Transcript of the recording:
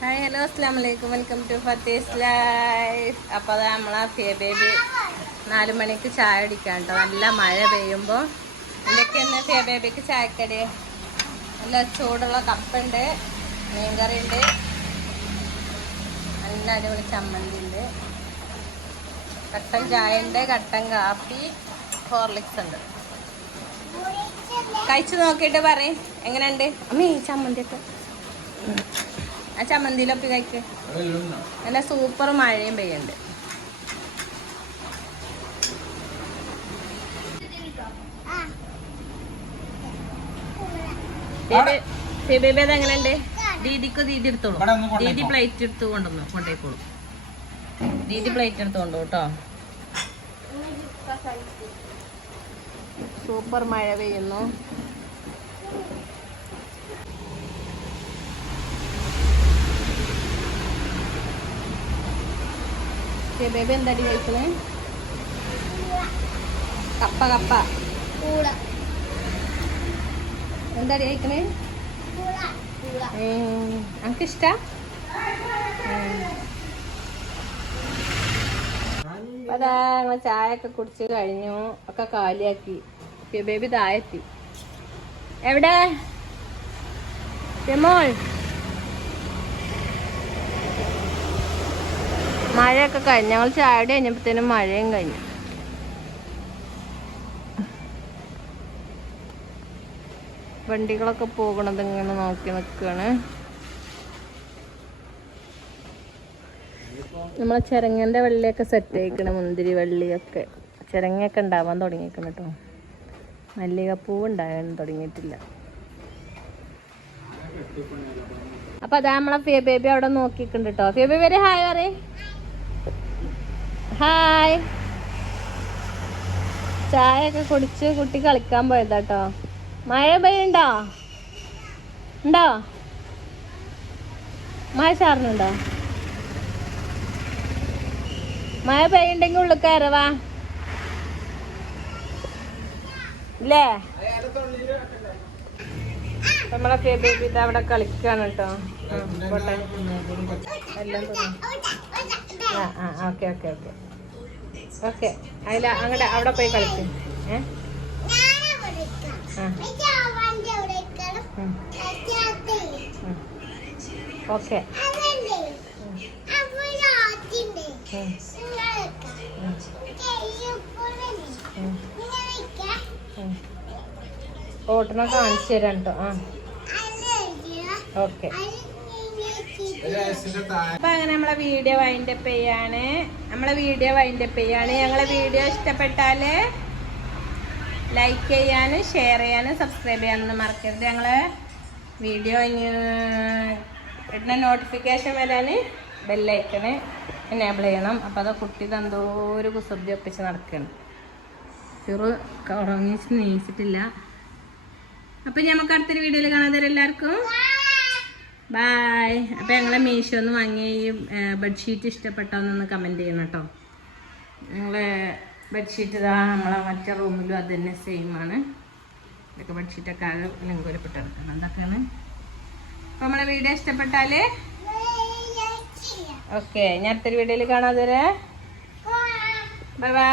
Hi hello അസ്സാം വലൈക്കും welcome to ഫത്തീസ് life അപ്പോൾ അത് നമ്മളെ ഫിയ ബേബി നാല് മണിക്ക് ചായ അടിക്കാൻ കേട്ടോ. നല്ല മഴ പെയ്യുമ്പോൾ എന്തൊക്കെയാണ് ഫിയ ബേബിക്ക് ചായക്കടി? നല്ല ചൂടുള്ള കപ്പുണ്ട് മീൻകറി ഉണ്ട് നല്ല അടിപൊളി ചമ്മന്തി ഉണ്ട് കട്ടൻ ചായ ഉണ്ട് കട്ടൻ കാപ്പി ഹോർലിക്സ് ഉണ്ട്. കഴിച്ചു നോക്കിയിട്ട് പറയും. എങ്ങനെയുണ്ട്? അമ്മേ ചമ്മന്തിയൊക്കെ ആ ചമ്മന്തിയിലൊക്കെ കഴിക്ക്. നല്ല സൂപ്പർ മഴയും പെയ്യുന്നുണ്ട്. ബേബി അത് എങ്ങനെയുണ്ട്? ദീദിക്ക് ദീദി എടുത്തോളൂ. ദീദി പ്ലേറ്റ് എടുത്ത് കൊണ്ടുവന്നു? കൊണ്ടേക്കോളൂ ദീദി പ്ലേറ്റ് എടുത്ത് കൊണ്ടു കേട്ടോ. സൂപ്പർ മഴ പെയ്യുന്നു. ബേബി എന്താടി കഴിക്കുന്നത് കപ്പ കപ്പ. എന്താടി കഴിക്കണേ? അനക്ക് ഇഷ്ട അതാ ഞങ്ങൾ ചായ ഒക്കെ കുടിച്ച് കഴിഞ്ഞു ഒക്കെ കാലിയാക്കി. ബേബി താഴെത്തി എവിടെ? രമോൾ? മഴയൊക്കെ കഴിഞ്ഞു. ഞങ്ങൾ ചായ കഴിഞ്ഞപ്പോഴത്തേനും മഴയും കഴിഞ്ഞു. വണ്ടികളൊക്കെ പോകണത് ഇങ്ങനെ നോക്കി നിൽക്കുകയാണ്. നമ്മളെ ചിരങ്ങന്റെ വള്ളിയൊക്കെ സെറ്റ് ആയിക്കണ മുന്തിരി വള്ളിയൊക്കെ. ചിരങ്ങയൊക്കെ ഉണ്ടാവാൻ തുടങ്ങിയിരിക്കണം കേട്ടോ മല്ലികപ്പൂവ് ഉണ്ടാകാൻ തുടങ്ങിയിട്ടില്ല. അപ്പൊ അതാ നമ്മളെ ഫിയ ബേബി അവിടെ നോക്കിയിട്ടുണ്ട് കേട്ടോ ഫിയ ബേബി ഹായ് പറയേ. ഹായ് ചായ ഒക്കെ കുടിച്ച് കുട്ടി കളിക്കാൻ പോയതാട്ടോ മഴ പെയ്യുണ്ടോ ഉണ്ടോ? മഴ ചാറിനുണ്ടോ മഴ പെയ്യുണ്ടെങ്കിൽ ഉള്ളു കയറവാ ഇല്ലേ? നമ്മളെ ബേബി ഇത് അവിടെ കളിക്കാണ് കേട്ടോ എല്ലാം ആ ഓക്കെ ഓക്കെ ഓക്കെ. ഓക്കെ അതിൽ അങ്ങോട്ട് അവിടെ പോയി കളിക്കും. ഏ? ഓക്കെ ഓട്ടണ കാണിച്ചു തരാം കേട്ടോ ആ. ഓക്കെ അപ്പൊ അങ്ങനെ നമ്മളെ വീഡിയോ വൈൻഡപ്പ് ചെയ്യാണ്. നമ്മളെ വീഡിയോ വൈൻഡപ്പ് ചെയ്യാണ്. ഞങ്ങളെ വീഡിയോ ഇഷ്ടപ്പെട്ടാൽ ലൈക്ക് ചെയ്യാനും ഷെയർ ചെയ്യാനും സബ്സ്ക്രൈബ് ചെയ്യാനൊന്നും മറക്കരുത്. ഞങ്ങളെ വീഡിയോ ഇടുന്ന നോട്ടിഫിക്കേഷൻ വരാൻ ബെല്ലൈക്കണ് എനേബിൾ ചെയ്യണം. അപ്പോൾ അത് കുട്ടി തന്തോ ഒരു കുസൃതി ഒപ്പിച്ച് നടക്കണം. ചെറു ഉറങ്ങിച്ച് നീച്ചിട്ടില്ല. അപ്പം നമുക്ക് അടുത്തൊരു വീഡിയോയിൽ കാണാതെ എല്ലാവർക്കും ബായ് അപ്പം ഞങ്ങളെ മീഷോന്ന് വാങ്ങിയ ഈ ബെഡ്ഷീറ്റ് ഇഷ്ടപ്പെട്ടോന്നൊന്ന് കമന്റ് ചെയ്യണം കേട്ടോ ഞങ്ങളെ ബെഡ്ഷീറ്റ് ഇതാ നമ്മളെ മറ്റേ റൂമിലും അത് തന്നെ സെയിം ആണ്. ഇതൊക്കെ ബെഡ്ഷീറ്റൊക്കെ ആകെ ലങ്കൂലപ്പെട്ടിരിക്കണം എന്തൊക്കെയാണ്? അപ്പം നമ്മളെ വീഡിയോ ഇഷ്ടപ്പെട്ടാൽ ഓക്കെ ഞാൻ അടുത്തൊരു വീഡിയോയിൽ കാണാതെ ബൈ ബൈ